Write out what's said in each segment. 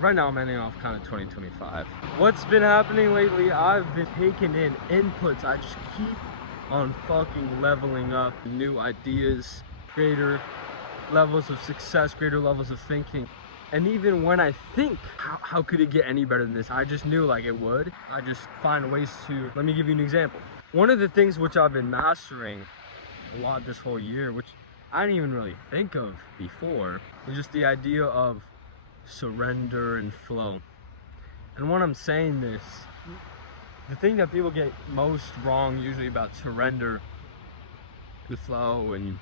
right now I'm ending off kind of 2025. What's been happening lately, I've been taking in inputs. I just keep on fucking leveling up. New ideas, greater levels of success, greater levels of thinking. And even when I think, how could it get any better than this? I just knew like it would. I just find ways to, let me give you an example. One of the things which I've been mastering a lot this whole year, which I didn't even really think of before, is just the idea of surrender and flow. And when I'm saying this, the thing that people get most wrong usually about surrender, the flow, and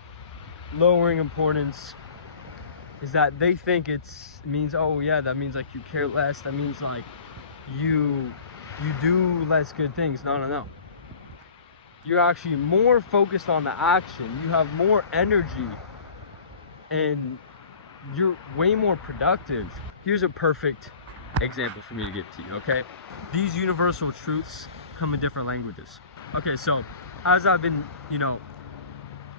lowering importance, is that they think it means, oh yeah, that means like you care less, that means like you do less good things. No. You're actually more focused on the action, you have more energy, and you're way more productive. Here's a perfect example for me to give to you, okay? These universal truths come in different languages. Okay, so as I've been,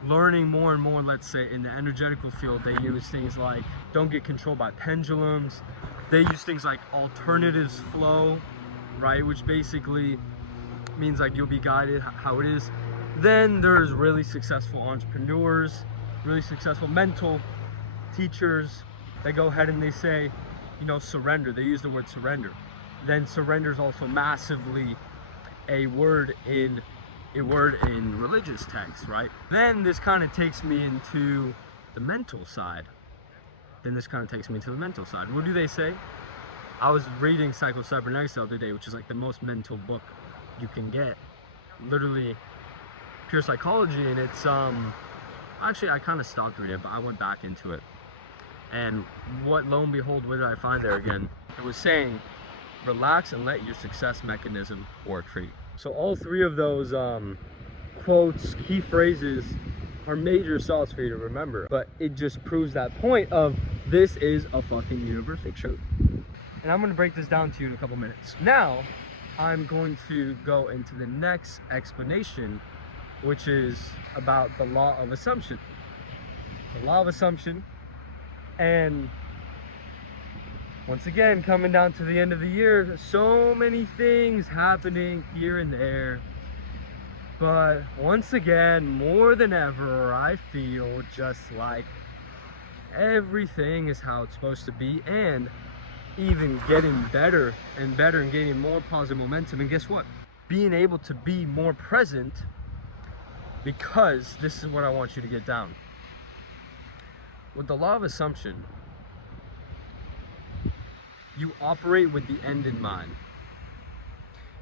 learning more and more, let's say in the energetical field, they use things like don't get controlled by pendulums. They use things like alternatives flow, right? Which basically means like you'll be guided how it is. Then there's really successful entrepreneurs, really successful mental teachers. They go ahead and they say, surrender. They use the word surrender. Then surrender is also massively a word in religious texts, right? Then this kind of takes me into the mental side. What do they say? I was reading Psycho-Cybernetics the other day, which is like the most mental book you can get. Literally pure psychology, and it's actually I kind of stopped reading it, but I went back into it. And lo and behold, what did I find there again? It was saying, relax and let your success mechanism work for you. So all three of those quotes, key phrases, are major thoughts for you to remember. But it just proves that point of this is a fucking universal truth. And I'm going to break this down to you in a couple minutes. Now, I'm going to go into the next explanation, which is about the law of assumption. The law of assumption. And once again, coming down to the end of the year, so many things happening here and there. But once again, more than ever, I feel just like everything is how it's supposed to be, and even getting better and better and gaining more positive momentum. And guess what? Being able to be more present, because this is what I want you to get down. With the law of assumption, you operate with the end in mind.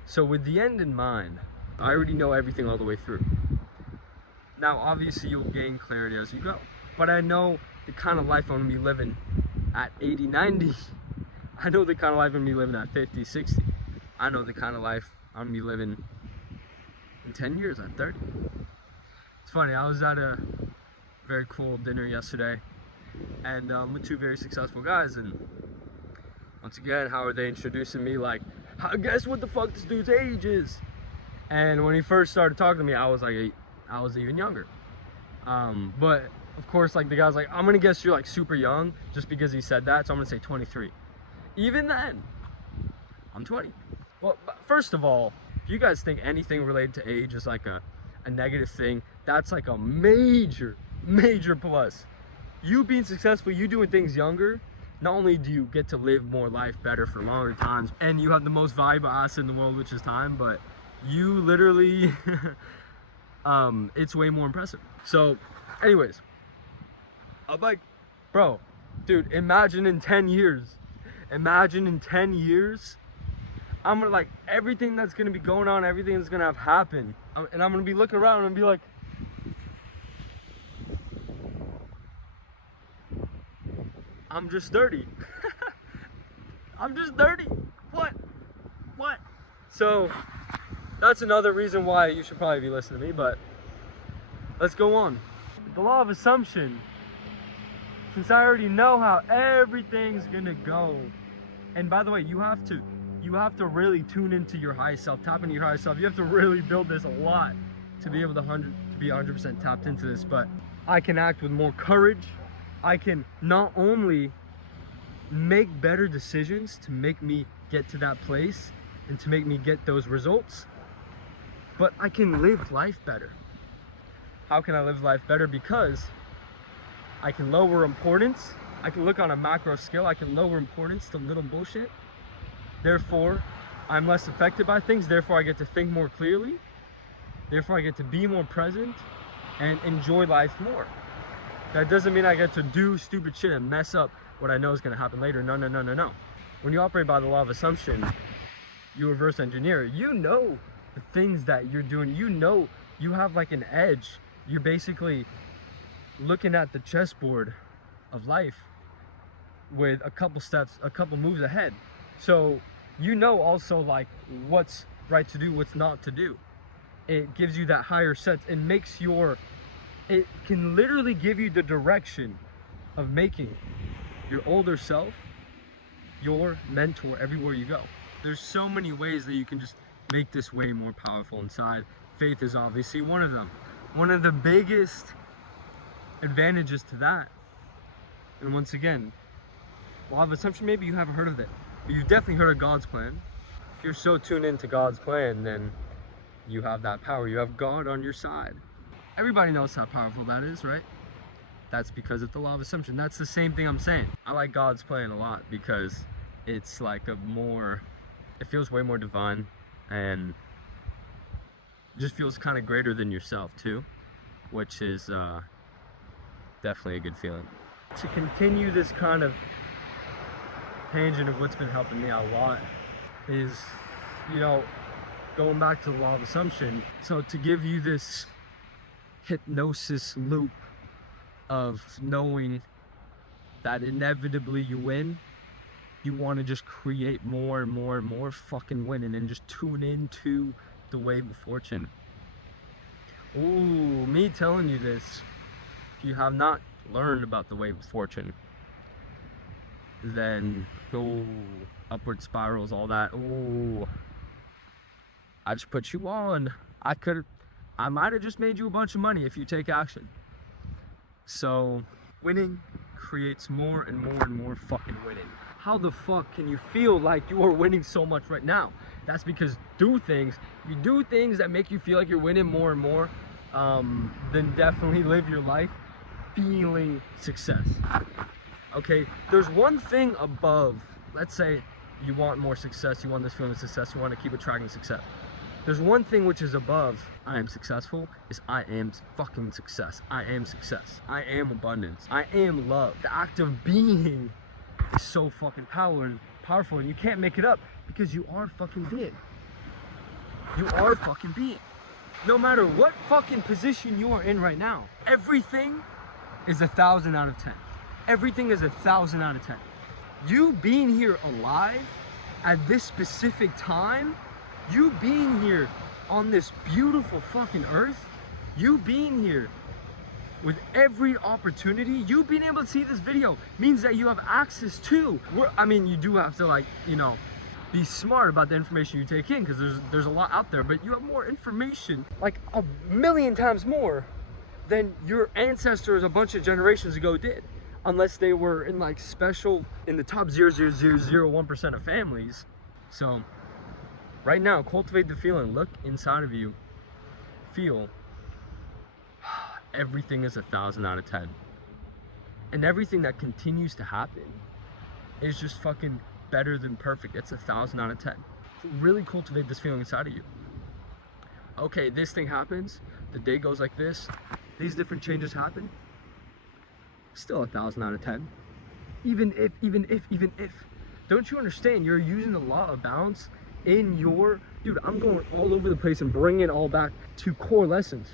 So with the end in mind, I already know everything all the way through. Now, obviously, you'll gain clarity as you go. But I know the kind of life I'm going to be living at 80, 90. I know the kind of life I'm going to be living at 50, 60. I know the kind of life I'm going to be living in 10 years, at 30. It's funny, I was at a very cool dinner yesterday, and with two very successful guys, and once again, how are they introducing me like, guess what the fuck this dude's age is? And when he first started talking to me, I was even younger. But of course, like the guy's like, I'm gonna guess you're like super young just because he said that, so I'm gonna say 23. Even then, I'm 20. Well, first of all, if you guys think anything related to age is like a negative thing, that's like a major plus. You being successful, you doing things younger, not only do you get to live more life better for longer times, and you have the most valuable asset in the world, which is time, but you literally, it's way more impressive. So anyways, I'm like, bro, dude, imagine in 10 years, I'm gonna like, everything that's gonna be going on, everything that's gonna have happened, and I'm gonna be looking around and be like, I'm just 30. I'm just 30. What? So that's another reason why you should probably be listening to me, but let's go on. The law of assumption, since I already know how everything's gonna go, and by the way, you have to really tune into your higher self, tap into your higher self. You have to really build this a lot to be able to be 100% tapped into this. But I can act with more courage. I can not only make better decisions to make me get to that place and to make me get those results, but I can live life better. How can I live life better? Because I can lower importance. I can look on a macro scale. I can lower importance to little bullshit. Therefore, I'm less affected by things. Therefore, I get to think more clearly. Therefore, I get to be more present and enjoy life more. That doesn't mean I get to do stupid shit and mess up what I know is going to happen later. No, no, no, no, no. When you operate by the law of assumption, you reverse engineer. You know the things that you're doing. You know you have like an edge. You're basically looking at the chessboard of life with a couple steps, a couple moves ahead. So you know also like what's right to do, what's not to do. It gives you that higher sense and makes it can literally give you the direction of making your older self your mentor everywhere you go. There's so many ways that you can just make this way more powerful inside. Faith is obviously one of them. One of the biggest advantages to that, and once again, law of assumption, maybe you haven't heard of it, but you've definitely heard of God's plan. If you're so tuned into God's plan, then you have that power. You have God on your side. Everybody knows how powerful that is, right? That's because of the law of assumption. That's the same thing I'm saying. I like God's plan a lot because it's like it feels way more divine and just feels kind of greater than yourself too, which is definitely a good feeling. To continue this kind of tangent of what's been helping me out a lot is, going back to the law of assumption. So to give you this hypnosis loop of knowing that inevitably you win, you want to just create more and more and more fucking winning and just tune into the wave of fortune. Ooh, me telling you this, if you have not learned about the wave of fortune, then go upward spirals, all that. Ooh, I just put you on. I might have just made you a bunch of money if you take action. So winning creates more and more and more fucking winning. How the fuck can you feel like you are winning so much right now? That's because you do things that make you feel like you're winning more and more, then definitely live your life feeling success. Okay, there's one thing above. Let's say you want more success, you want this feeling of success, you want to keep attracting success. There's one thing which is above I am successful, is I am fucking success. I am success. I am abundance. I am love. The act of being is so fucking powerful, and you can't make it up because you are fucking being. You are fucking being. No matter what fucking position you are in right now, everything is 1,000 out of 10. Everything is 1,000 out of 10. You being here alive at this specific time, you being here on this beautiful fucking earth, you being here with every opportunity, you being able to see this video means that you have access to, you do have to be smart about the information you take in, because there's a lot out there, but you have more information, like a million times more than your ancestors a bunch of generations ago did, unless they were in in the top 0.0001% of families. So right now, cultivate the feeling. Look inside of you. Feel everything is 1,000 out of 10. And everything that continues to happen is just fucking better than perfect. It's 1,000 out of 10. Really cultivate this feeling inside of you. Okay, this thing happens. The day goes like this. These different changes happen. Still 1,000 out of 10. Even if. Don't you understand? You're using the law of balance in your, dude, I'm going all over the place and bringing it all back to core lessons.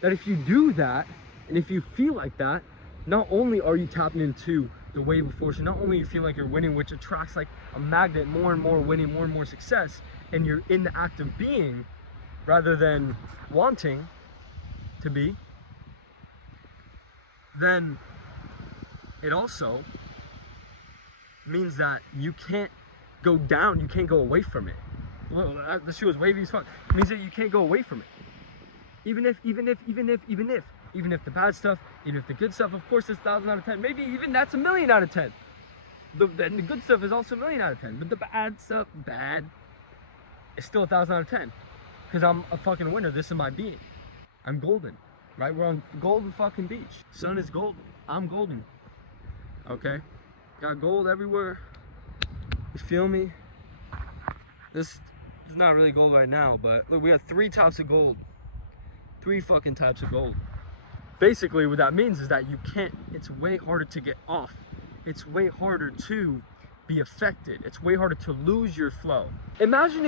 That if you do that, and if you feel like that, not only are you tapping into the wave of fortune, not only you feel like you're winning, which attracts like a magnet, more and more winning, more and more success, and you're in the act of being rather than wanting to be, then it also means that you can't go down, you can't go away from it. Well, the shoe is wavy as fuck. It means that you can't go away from it. Even if the bad stuff, even if the good stuff, of course it's 1,000 out of 10. Maybe even that's 1,000,000 out of 10. the good stuff is also a million out of 10, but the bad stuff, bad, is still 1,000 out of 10. Because I'm a fucking winner. This is my being. I'm golden, right? We're on Golden fucking Beach. Sun is golden. I'm golden. Okay? Got gold everywhere. You feel me? This is not really gold right now, but look, we have 3 types of gold. 3 fucking types of gold. Basically, what that means is that you can't, it's way harder to get off. It's way harder to be affected. It's way harder to lose your flow. Imagine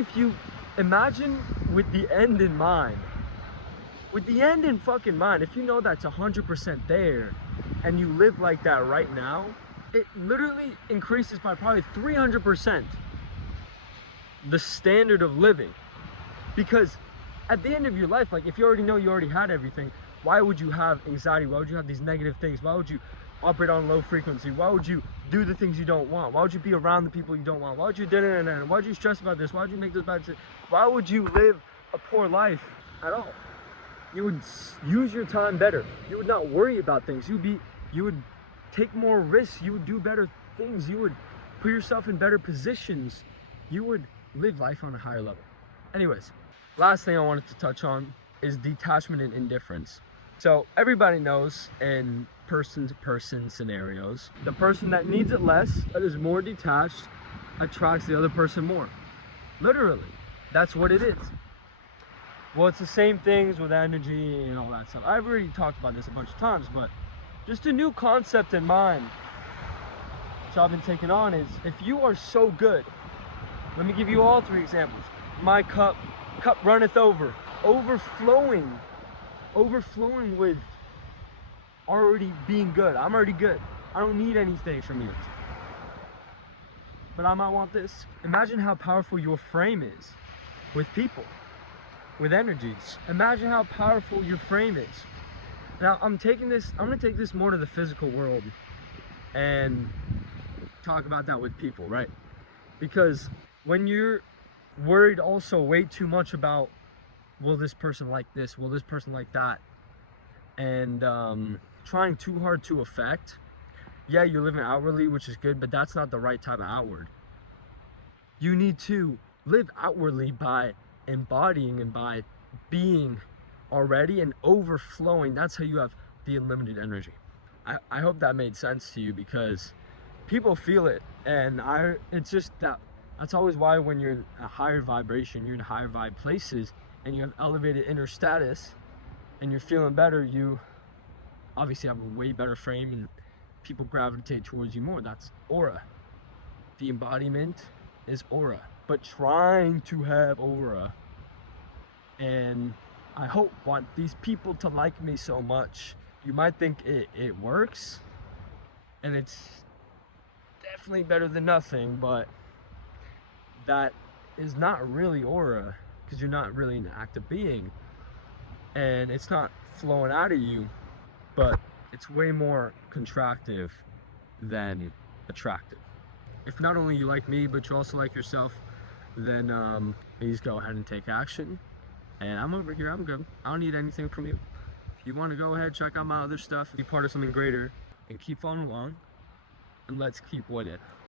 with the end in mind. With the end in fucking mind, if you know that's 100% there and you live like that right now, it literally increases by probably 300% the standard of living. Because at the end of your life, like if you already know you already had everything, why would you have anxiety? Why would you have these negative things? Why would you operate on low frequency? Why would you do the things you don't want? Why would you be around the people you don't want? Why would you why would you stress about this? Why would you make those bad decisions? Why would you live a poor life at all? You would use your time better. You would not worry about things. You would take more risks. You would do better things. You would put yourself in better positions. You would live life on a higher level. Anyways, last thing I wanted to touch on is detachment and indifference. So everybody knows in person-to-person scenarios, the person that needs it less, that is more detached, attracts the other person more. Literally, that's what it is. Well, it's the same things with energy and all that stuff. I've already talked about this a bunch of times, but just a new concept in mind, which I've been taking on, is if you are so good, let me give you all 3 examples. My cup runneth over, overflowing with already being good. I'm already good. I don't need anything from you. But I might want this. Imagine how powerful your frame is with people, with energies. Imagine how powerful your frame is. Now I'm gonna take this more to the physical world and talk about that with people, right? Because when you're worried also way too much about, will this person like this, will this person like that, and trying too hard to affect, yeah, you're living outwardly, which is good, but that's not the right type of outward. You need to live outwardly by embodying and by being already and overflowing. That's how you have the unlimited energy. I hope that made sense to you, because people feel it, and it's just that's always why when you're in a higher vibration, you're in higher vibe places, and you have elevated inner status, and you're feeling better, you obviously have a way better frame, and people gravitate towards you more. That's aura. The embodiment is aura, but trying to have aura. And I want these people to like me so much. You might think it works, and it's definitely better than nothing, but that is not really aura, because you're not really an active being, and it's not flowing out of you, but it's way more contractive than attractive. If not only you like me, but you also like yourself, then please go ahead and take action. And I'm over here, I'm good. I don't need anything from you. If you want to go ahead, check out my other stuff, be part of something greater, and keep following along, and let's keep with it.